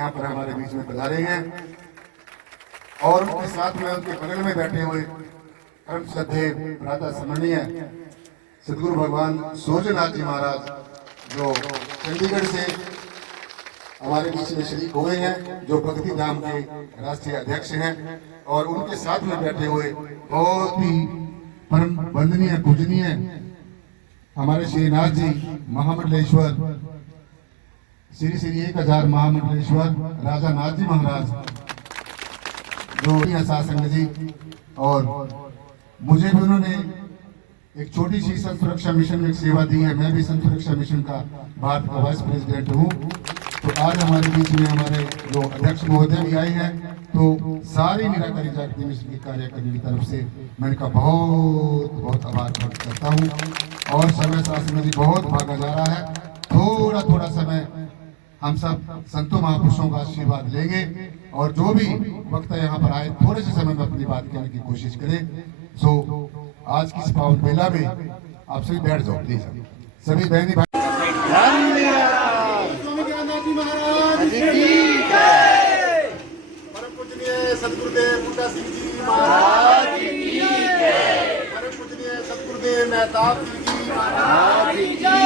यहाँ पर हमारे बीच में पधारे हैं और उनके साथ में उनके बगल में बैठे हुए परम श्रद्धेय भ्राता स्मरणीय सदगुरु भगवान सूर्यनाथ जी महाराज जो चंडीगढ़ से हमारे बीच में शरीक हुए हैं, जो भक्ति धाम के राष्ट्रीय अध्यक्ष हैं और उनके साथ में बैठे हुए बहुत ही परम वंदनीय पूजनीय हमारे श्रीनाथ जी महामंडलेश्वर श्री श्री 1000 महामंडलेश्वर राजा नाथ जी महाराज जो शासन जी, और मुझे भी उन्होंने एक छोटी सी संत सुरक्षा मिशन में सेवा दी है। मैं भी संत सुरक्षा मिशन का भारत का वाइस प्रेसिडेंट हूँ। तो आज हमारे बीच में हमारे जो अध्यक्ष महोदय भी आए हैं, तो सारी निराकारी जागृति मिशन के कार्यकर्ता की तरफ से मैं इनका बहुत बहुत आभार व्यक्त करता हूँ। और समय शासन जी बहुत भागा जा रहा है, थोड़ा थोड़ा समय हम सब संतों महापुरुषों का आशीर्वाद लेंगे और जो भी वक्त यहाँ पर आए थोड़े से समय में अपनी बात कहने की कोशिश करें। सो आज की इस पावन मेला में आप सभी बैठ जाओ प्लीज, सभी बहनी भाई। परम पूजनीय सतगुरुदेव बूटा सिंह जी महाराज की जय। परम पूजनीय सतगुरुदेव मेहताब सिंह जी महाराज की जय।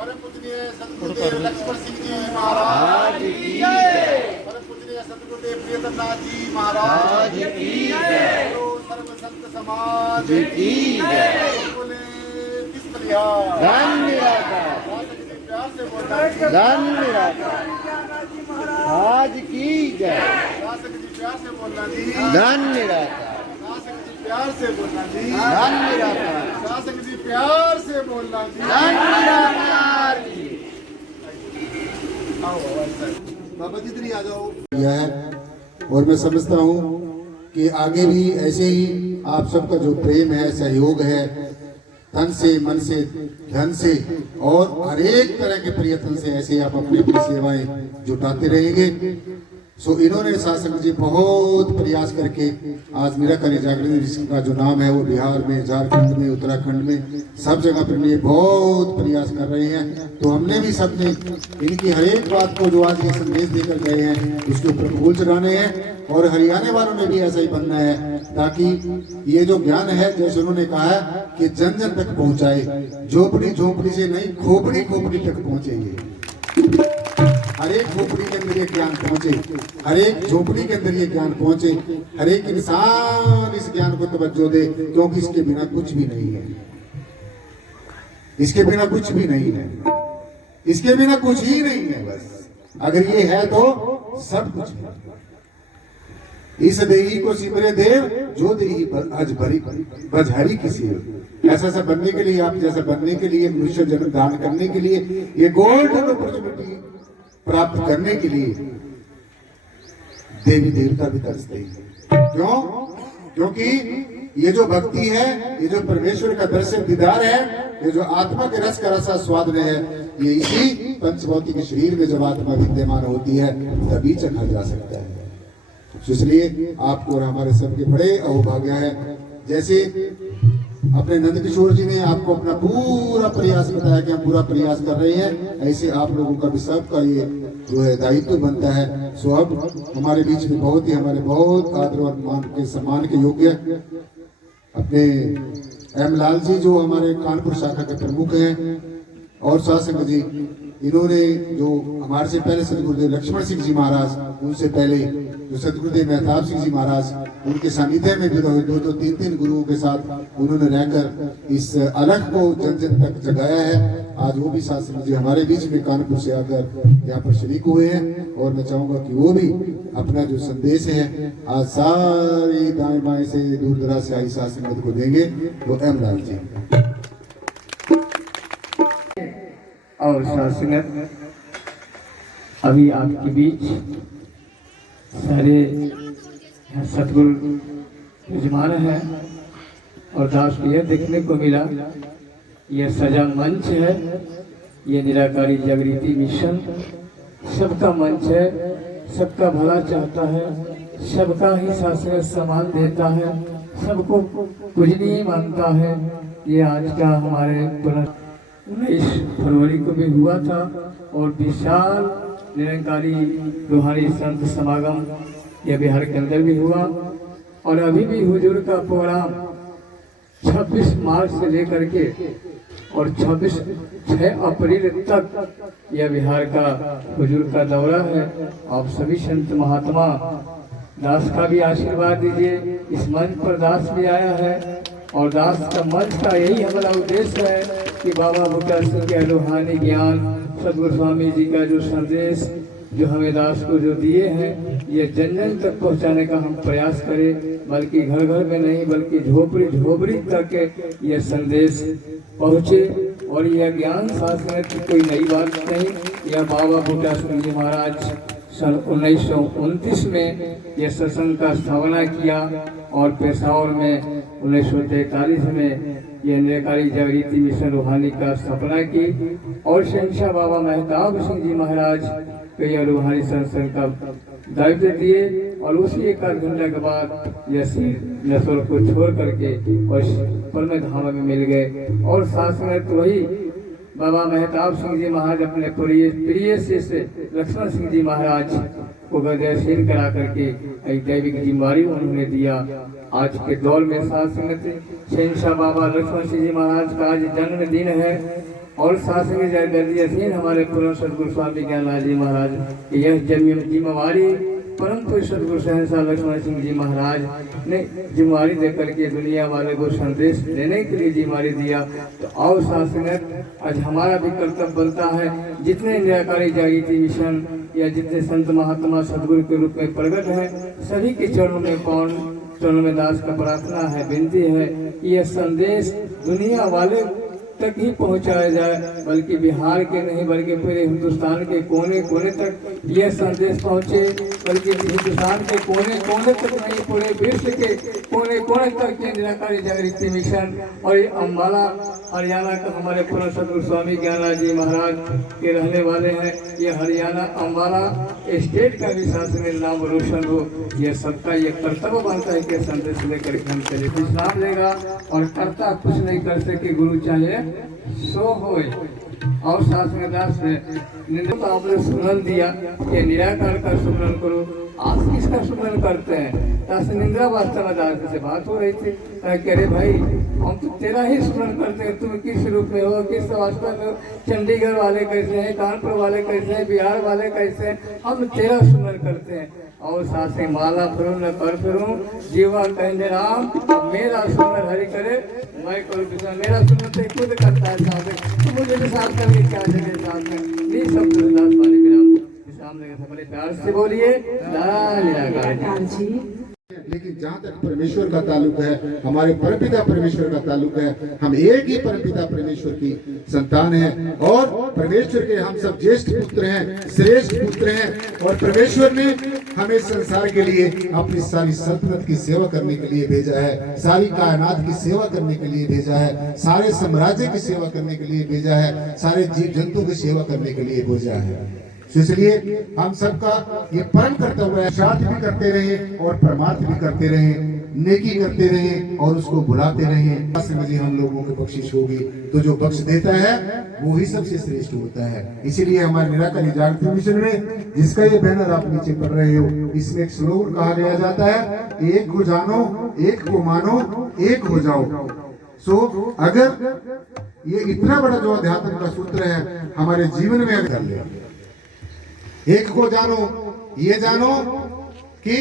परम पूजनीय सतगुरुदेव लक्ष्मण सिंह जी महाराज की जय। परम पूजनीय सतगुरुदेव प्रियतम नाथ जी महाराज की जय। सर्व संत समाज की जय। बोले धन्यवाद प्यार से बोलना धन्यवाद आज की जय। प्यार से बोलना जी धन्यवाद। प्यार से बोलना जी धन्यवाद। शासक जी प्यार से बोलना जी धन्यवाद। बाबा जी इधर आ जाओ। यह और मैं समझता हूँ कि आगे भी ऐसे ही आप सबका जो प्रेम है, सहयोग है, तन से, मन से, धन से और हर एक तरह के प्रयत्न से ऐसे आप अपनी अपनी सेवाएं जुटाते रहेंगे। सो इन्होंने शासक जी बहुत प्रयास करके आज निराकारी जागृति का जो नाम है वो बिहार में, झारखंड में, उत्तराखंड में सब जगह पर ये बहुत प्रयास कर रहे हैं। तो हमने भी सबने इनकी हर एक बात को जो आज ये संदेश देकर गए हैं उसके ऊपर फूल चढ़ाने हैं और हरियाणा वालों ने भी ऐसा ही बनना है, ताकि ये जो ज्ञान है जैसे उन्होंने कहा है कि जन जन तक पहुंचाए, झोपड़ी झोपड़ी से नहीं खोपड़ी खोपड़ी तक पहुंचेंगे। हर एक झोपड़ी के अंदर ये ज्ञान पहुंचे, हर एक झोपड़ी के अंदर ये ज्ञान पहुंचे, हर एक इंसान इस ज्ञान को तवज्जो दे, क्योंकि इसके बिना कुछ भी नहीं है। इसके बिना कुछ भी नहीं है, इसके बिना कुछ ही नहीं है। बस अगर ये है तो सब कुछ है। इस देही को सिमरे देव जो देही अज भरी बजहरी किसी। ऐसा सा बनने के लिए, आप जैसा बनने के लिए, मनुष्य जन्म दान करने के लिए, ये गोल्डन अपॉर्चुनिटी प्राप्त करने के लिए देवी देवता भी तरसते हैं। क्यों? क्योंकि ये जो भक्ति है, ये जो परमेश्वर का दर्शन दीदार है, ये जो आत्मा के रस का रसा स्वाद में है, ये इसी पंचभौतिक शरीर में जब आत्मा विद्यमान होती है तभी चखा जा सकता है। इसलिए आपको और हमारे सबके बड़े अहोभाग्य है। जैसे अपने नंद किशोर जी ने आपको अपना पूरा प्रयास बताया कि हम पूरा प्रयास कर रहे हैं, ऐसे आप लोगों का भी सबका ये जो है दायित्व बनता है। सो अब हमारे बीच में बहुत ही हमारे बहुत आदर और मान के सम्मान के योग्य अपने एम लाल जी जो हमारे कानपुर शाखा के प्रमुख हैं और शासक जी, इन्होंने जो हमारे से पहले सतगुरुदेव लक्ष्मण सिंह जी महाराज, उनसे पहले जो सतगुरुदेव मेहताब सिंह जी महाराज, उनके सानिध्य में भी दो तीन गुरुओं के साथ उन्होंने रहकर इस अलख को जन जन तक जगाया है। आज वो भी शासक जी हमारे बीच में कानपुर से आकर यहाँ पर शरीक हुए हैं और मैं चाहूंगा कि वो भी अपना जो संदेश है आज सारी दाएं बाएं से दूर दराज से आई शासन को देंगे। वो एम लाल जी और शासक अभी आपके बीच सारे सतगुरु यजमान है और दास को यह देखने को मिला, यह सजा मंच है, ये निराकारी जागृति मिशन सबका मंच है, सबका भला चाहता है, सबका ही शासन सम्मान देता है, सबको पूजनीय मानता है। ये आज का हमारे 19 फरवरी को भी हुआ था और विशाल निरंकारी रूहानी संत समागम यह बिहार के अंदर भी हुआ और अभी भी हुजूर का प्रोग्राम 26 मार्च से लेकर के और 6 अप्रैल तक यह बिहार का हुजूर का दौरा है। आप सभी संत महात्मा दास का भी आशीर्वाद दीजिए। इस मंच पर दास भी आया है और दास का मंच का यही हमारा उद्देश्य है कि बाबा बूटा सिंह के रूहानी ज्ञान, सदगुरु स्वामी जी का जो संदेश जो हमें दास को जो दिए हैं, ये जन जन तक पहुंचाने का हम प्रयास करें, बल्कि घर घर में नहीं बल्कि झोपड़ी झोपड़ी तक यह संदेश पहुंचे। और यह ज्ञान शास्त्र की कोई नई बात नहीं, यह बाबा बूटा सिंह जी महाराज सन 1929 में यह सत्संग का स्थापना किया और पेशावर में 1943 में यह निरंकारी जागृति मिशन रूहानी का स्थापना की और शहंशाह बाबा मेहताब सिंह जी महाराज को यह रूहानी संस्थान का दायित्व दिए और उसी 1 आध घंटे के बाद यह नस्ल को छोड़ करके और परम धाम में मिल गए। और साथ में तो वही बाबा मेहताब सिंह जी महाराज अपने प्रिय शिष्य लक्ष्मण सिंह जी महाराज को गद्यशील करा करके एक दैविक जिम्मेवारी उन्होंने दिया। आज के दौर में साथ संगत शहंशाह बाबा लक्ष्मण सिंह जी महाराज का आज जन्मदिन है और साथ में गद्यशील हमारे पूर्ण सदगुरु स्वामी ज्ञानलाल जी महाराज यह जिम्मेवारी परंतु सदगुरु शहंशाह लक्ष्मण सिंह जी महाराज ने जिम्मेवारी देकर के दुनिया वाले को संदेश देने के लिए जिम्मेवारी दिया। तो आओ शासनत आज हमारा भी कर्तव्य बनता है, जितने निराकारी जागृति मिशन या जितने संत महात्मा सदगुरु के रूप में प्रकट है, सभी के चरणों में दास का प्रार्थना है, विनती है, यह संदेश दुनिया वाले तक ही पहुंचाया जाए, बल्कि बिहार के नहीं बल्कि पूरे हिंदुस्तान के कोने कोने तक यह संदेश पहुंचे, बल्कि हिंदुस्तान के कोने कोने तक नहीं पूरे विश्व के कोने कोने तक ये निराकारी जागृति मिशन और ये अम्बाला हरियाणा का हमारे पूर्ण सदगुरु स्वामी ज्ञानलाल जी महाराज के रहने वाले हैं। ये हरियाणा अम्बाला स्टेट का भी शासन में नाम रोशन हो, यह सबका ये कर्तव्य बनता है कि संदेश लेकर हम चले। विश्राम लेगा और कर्ता कुछ नहीं कर सके, गुरु चाहे सो होए। और शासन दास ने तो आपने सुमरन दिया कि निराकार का सुमरन करो, आप किसका सुमरन करते हैं? दास निंद्रा वास्तव में दास से बात हो रही थी, कह रहे भाई हम तो तेरा ही स्मरण करते हैं, तुम किस रूप में हो, किस अवस्था में हो, चंडीगढ़ वाले कैसे हैं, कानपुर वाले कैसे हैं, बिहार वाले कैसे हैं, हम तेरा स्मरण करते हैं। और साथ ही माला फिरूं न कर फिरूं, जीवा कहने राम, मेरा सुमरन हरि करे, मैं करूँ विश्वास, मेरा सुमरन तो खुद करता है साथ, तो मुझे भी साथ करके क्या चले साथ में नहीं शब्द दास वाले विराम सामने बड़े प्यार से बोलिए लेकिन जहाँ तक परमेश्वर का ताल्लुक है, हमारे परमपिता परमेश्वर का ताल्लुक है, हम एक ही परमपिता परमेश्वर की संतान हैं और परमेश्वर के हम सब ज्येष्ठ पुत्र हैं, श्रेष्ठ पुत्र हैं। और परमेश्वर ने हमें संसार के लिए अपनी सारी सल्तनत की सेवा करने के लिए भेजा है, सारी कायनात की सेवा करने के लिए भेजा है, सारे साम्राज्य की सेवा करने के लिए भेजा है, सारे जीव जंतु की सेवा करने के लिए भेजा है। इसलिए हम सबका ये परम कर्तव्य है, शार्थ भी करते रहे और परमार्थ भी करते रहे, नेकी करते रहे और उसको बुलाते रहे। समझिए हम लोगों की बख्शिश होगी तो जो बख्श देता है वो ही सबसे श्रेष्ठ होता है। इसीलिए हमारे निराकारी जागृति मिशन में जिसका ये बैनर आप नीचे पढ़ रहे हो, इसमें एक स्लोगन कहा गया जाता है, एक को जानो, एक को मानो, एक हो जाओ। सो अगर ये इतना बड़ा जो अध्यात्म का सूत्र है हमारे जीवन में अगर ले, एक को जानो, ये जानो कि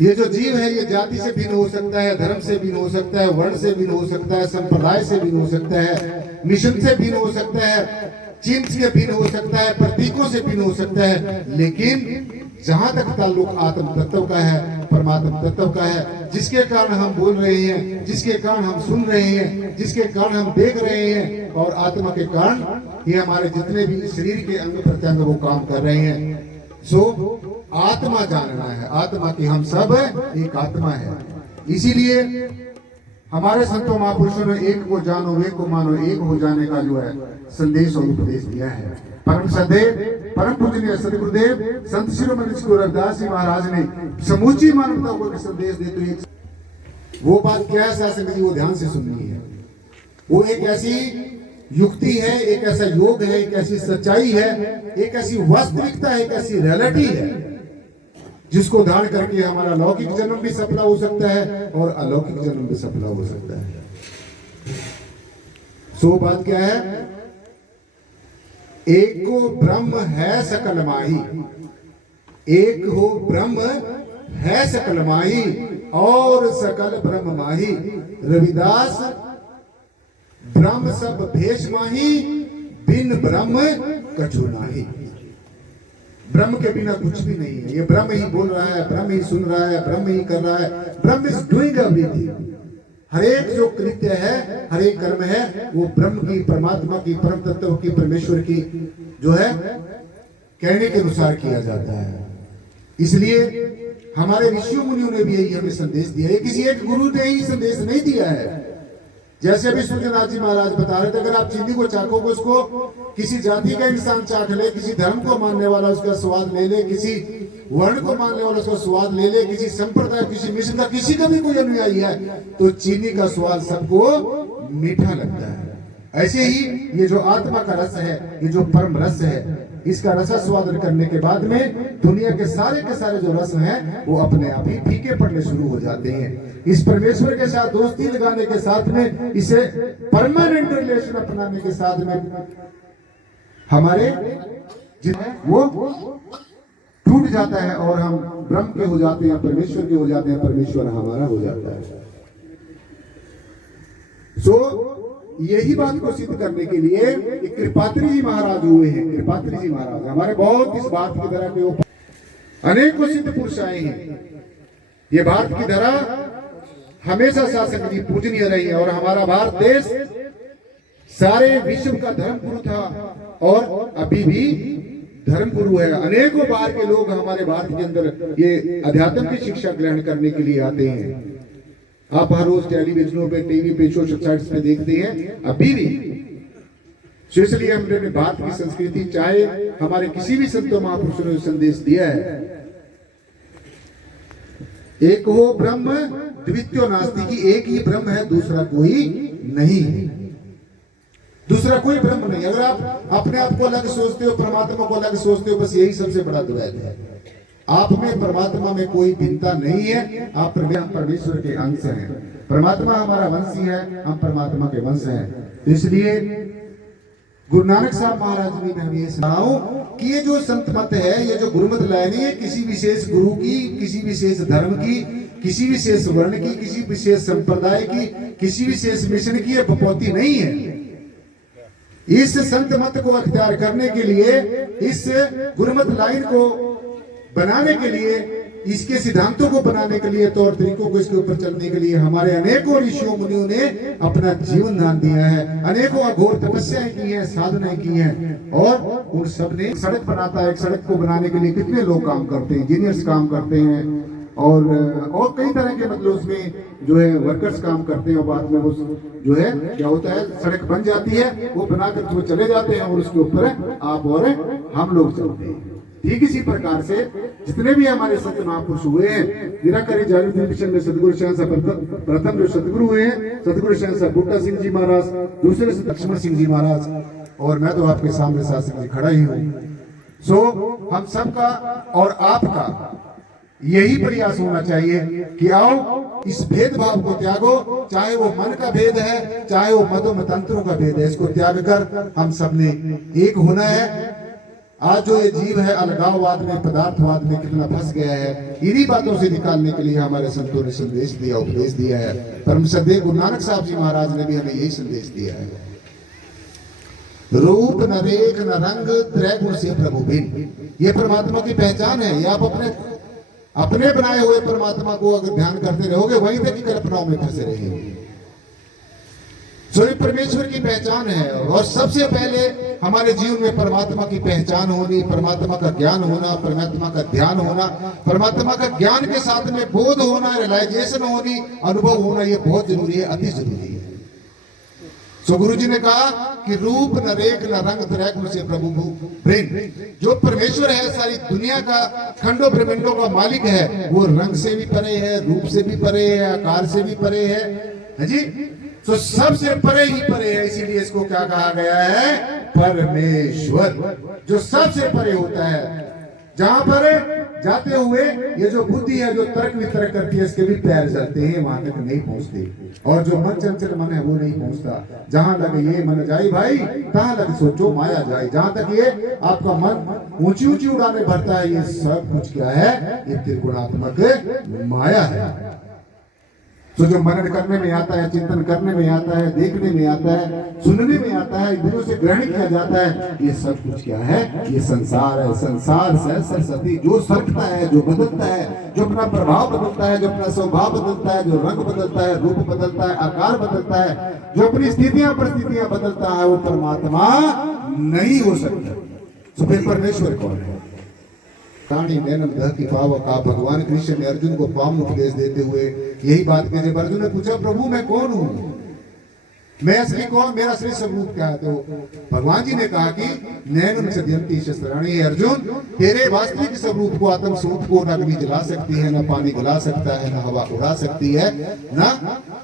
ये जो जीव है ये जाति से भिन्न हो सकता है, धर्म से भिन्न हो सकता है, वर्ण से भिन्न हो सकता है, संप्रदाय से भिन्न हो सकता है, मिशन से भिन्न हो सकता है, चिन्ह से भिन्न हो सकता है, प्रतीकों से भिन्न हो सकता है, लेकिन जहां तक ताल्लुक आत्म तत्व का है, परमात्मा तत्व का है, जिसके कारण हम बोल रहे हैं, जिसके कारण हम सुन रहे हैं, जिसके कारण हम देख रहे हैं, और आत्मा के कारण ये हमारे जितने भी शरीर के अंग प्रत्यंग वो काम कर रहे हैं। सो आत्मा जानना है, आत्मा की हम सब एक आत्मा है। इसीलिए हमारे संतों महापुरुषों ने एक को जानो, एक को मानो, एक हो जाने का जो है संदेश और उपदेश दिया है। परम सदैव परम पूजनीय सदगुरुदेव संत शिरोमणि श्री रविदास जी महाराज ने समूची मानवता को संदेश देते हुए वो बात क्या है शासन जी, वो ध्यान से सुननी है। वो एक ऐसी युक्ति है, एक ऐसा योग है, एक ऐसी सच्चाई है, एक ऐसी वास्तविकता है, एक ऐसी रियलिटी है जिसको धारण करके हमारा लौकिक जन्म भी सफला हो सकता है और अलौकिक जन्म भी सफला हो सकता है। सो बात क्या है? एक को ब्रह्म है सकल माही, एक हो ब्रह्म है सकल माही और सकल ब्रह्म माही। रविदास ब्रह्म सब भेष माही, बिन ब्रह्म कछु नाही। ब्रह्म के बिना कुछ भी नहीं है। ये ब्रह्म ही बोल रहा है, ब्रह्म ही सुन रहा है, ब्रह्म ही कर रहा है। ब्रह्म इज डूइंग एवरीथिंग। हर एक जो कृत्य है, हर एक कर्म है, वो ब्रह्म की, परमात्मा की, परम तत्व की, परमेश्वर की जो है कहने के अनुसार किया जाता है। इसलिए हमारे ऋषियों मुनियों ने भी यही हमें संदेश दिया है। किसी एक गुरु ने ही संदेश नहीं दिया है। जैसे अभी सूर्यनाथ जी महाराज बता रहे थे, अगर आप चीनी को चाखोगे, उसको किसी जाति का इंसान चाख ले, किसी धर्म को मानने वाला उसका स्वाद ले ले, किसी वर्ण को मानने वाला उसका स्वाद ले ले, किसी संप्रदाय, किसी मिशन का, किसी का भी कोई अनुयायी है, तो चीनी का स्वाद सबको मीठा लगता है। ऐसे ही ये जो आत्मा का रस है, ये जो परम रस है, इसका रसास्वादन करने के बाद में दुनिया के सारे जो रस हैं वो अपने आप ही फीके पड़ने शुरू हो जाते हैं। इस परमेश्वर के साथ दोस्ती लगाने के साथ में, इसे परमानेंट रिलेशन अपनाने के साथ में हमारे वो टूट जाता है और हम ब्रह्म के हो जाते हैं, परमेश्वर के हो जाते हैं, परमेश्वर हमारा हो जाता है। यही बात को सिद्ध करने के लिए एक कृपात्री जी महाराज हुए हैं। कृपात्री जी महाराज हमारे बहुत इस बात की धरा के ऊपर अनेकों सिद्ध पुरुष आए हैं। ये भारत की धरा हमेशा शासक की पूजनीय रही है और हमारा भारत देश सारे विश्व का धर्म गुरु था और अभी भी धर्म गुरु है। अनेकों बार के लोग हमारे भारत के अंदर ये अध्यात्म की शिक्षा ग्रहण करने के लिए आते हैं। आप हर रोज टेलीविजनों पे, टीवी पे, सोशल साइट्स पे देखते हैं अभी भी। इसलिए हमने भारत की संस्कृति, चाहे हमारे किसी भी संतों महापुरुषों ने संदेश दिया है, एक हो ब्रह्म द्वितीयो नास्ति, की एक ही ब्रह्म है, दूसरा कोई नहीं है। दूसरा कोई ब्रह्म नहीं। अगर आप अपने आप को अलग सोचते हो, परमात्मा को अलग सोचते हो, बस यही सबसे बड़ा द्वैत है। आप में परमात्मा में कोई भिन्नता नहीं है। आप परमेश्वर के अंश हैं। परमात्मा हमारा वंशी है, हम परमात्मा के वंश हैं। इसलिए गुरु नानक साहब महाराज ने मैं ये सुनाऊं कि ये जो संत मत है, ये जो गुरुमत लाइनी है, किसी विशेष गुरु की, किसी विशेष धर्म की, किसी विशेष वर्ण की, किसी विशेष संप्रदाय की, किसी विशेष मिशन की ये बपौती नहीं है। इस संत मत को अख्तियार करने के लिए, इस गुरुमत लाइन को बनाने के लिए, इसके सिद्धांतों को बनाने के लिए, तौर तरीकों को इसके ऊपर चलने के लिए हमारे अनेकों ऋषियों मुनियों ने अपना जीवन दान दिया है। अनेकों अघोर तपस्याएं की हैं, साधनाएं की हैं और उन सब ने सड़क बनाता है। एक सड़क को बनाने के लिए कितने लोग काम करते हैं, इंजीनियर्स काम करते हैं और कई तरह के मतलब उसमें जो है वर्कर्स काम करते हैं और बाद में वो जो है क्या होता है, सड़क बन जाती है, वो बनाकर वो चले जाते हैं और उसके ऊपर आप और हम लोग चलते हैं। ठीक इसी प्रकार से जितने भी हमारे संत महापुरुष हुए हैं, निराकारी जागृति मिशन में सतगुरु शहंशाह प्रथम जो सतगुरु हुए हैं, सतगुरु शहंशाह बूटा सिंह जी महाराज, दूसरे से लक्ष्मण सिंह जी महाराज, और मैं तो आपके सामने शासक जी खड़ा ही हूँ। हम सबका और आपका यही प्रयास होना चाहिए कि आओ इस भेदभाव को त्यागो, चाहे वो मन का भेद है, चाहे वो मतों मतंत्रों का भेद है, इसको त्याग कर हम सबने एक होना है। आज जो ये जीव है अलगाववाद में, पदार्थवाद में कितना फंस गया है, इन्हीं बातों से निकालने के लिए हमारे संतों ने संदेश दिया, उपदेश दिया है। परम श्रद्धेय गुरु नानक साहब जी महाराज ने भी हमें यही संदेश दिया है। रूप न रेख न रंग, त्रैगुण से प्रभु भिन्न। ये परमात्मा की पहचान है। ये आप अपने बनाए हुए परमात्मा को अगर ध्यान करते रहोगे, वहीं तक की कल्पनाओं में फंसे रहेंगे। ये परमेश्वर की पहचान है और सबसे पहले हमारे जीवन में परमात्मा की पहचान होनी, परमात्मा का ज्ञान होना, परमात्मा का ध्यान होना, परमात्मा का ज्ञान के साथ में बोध होना, रियलाइजेशन होनी, अनुभव होना, ये बहुत जरूरी है, अति जरूरी है। सो गुरु जी ने कहा कि रूप न रेख न रंग, त्रैगुण से प्रभु भिन्न। जो परमेश्वर है, सारी दुनिया का, खंडों ब्रह्मांडों का मालिक है, वो रंग से भी परे है, रूप से भी परे है, आकार से भी परे है जी। तो सबसे परे ही परे है, इसीलिए इसको क्या कहा गया है? परमेश्वर, जो सबसे परे होता है। जहां पर जाते हुए ये जो बुद्धि है, जो तर्क वितर्क करती है, इसके भी पैर चलते हैं, वहां तक नहीं पहुंचते। और जो मन चंचल मन है वो नहीं पहुंचता। जहां लगे ये मन जाए भाई, तहां लगे सोचो माया जाए। जहां तक ये आपका मन ऊंची ऊंची उड़ाने भरता है, ये सब कुछ क्या है? ये त्रिगुणात्मक माया है। तो जो मनन करने में आता है, चिंतन करने में आता है, देखने में आता है, सुनने में आता है, इंद्रियों से ग्रहण किया जाता है, ये सब कुछ क्या है? ये संसार है। संसार से सरस्वती जो सरकता है, जो बदलता है, जो अपना प्रभाव बदलता है, जो अपना स्वभाव बदलता है, जो रंग बदलता है, रूप बदलता है, आकार बदलता है, जो अपनी स्थितियां परिस्थितियां बदलता है, वो परमात्मा नहीं हो सकता। तो फिर परमेश्वर कौन है? रानी नैनम दह की पावक। आप भगवान कृष्ण ने अर्जुन को पावन उपदेश देते हुए यही बात कही। जब अर्जुन ने पूछा प्रभु मैं कौन हूं, मैं असली कौन, मेरा असली स्वरूप क्या है, तो भगवान जी ने कहा कि नैनम सद्यंती शस्त्राणी। अर्जुन तेरे वास्तविक स्वरूप को, आत्म स्वरूप को न अग्नि जला सकती है, न पानी गला सकता है, न हवा उड़ा सकती है, न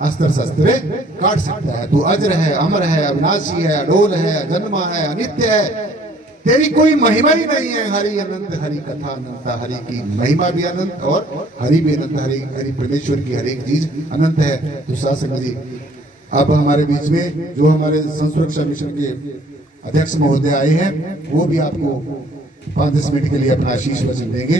अस्त्र शस्त्र काट सकता है। तू अजर है, अमर है, अविनाशी है, अडोल है, अजन्मा है, अनित्य है। तेरी कोई महिमा ही नहीं है। हरि अनंत, हरि कथा अनंत। हरि की महिमा भी अनंत और हरि भी अनंत। हरि परमेश्वर की हर एक चीज अनंत है। तो शासक जी अब हमारे बीच में जो हमारे संसुरक्षा मिशन के अध्यक्ष महोदय आए हैं, वो भी आपको 5-10 मिनट के लिए अपना आशीष वचन देंगे।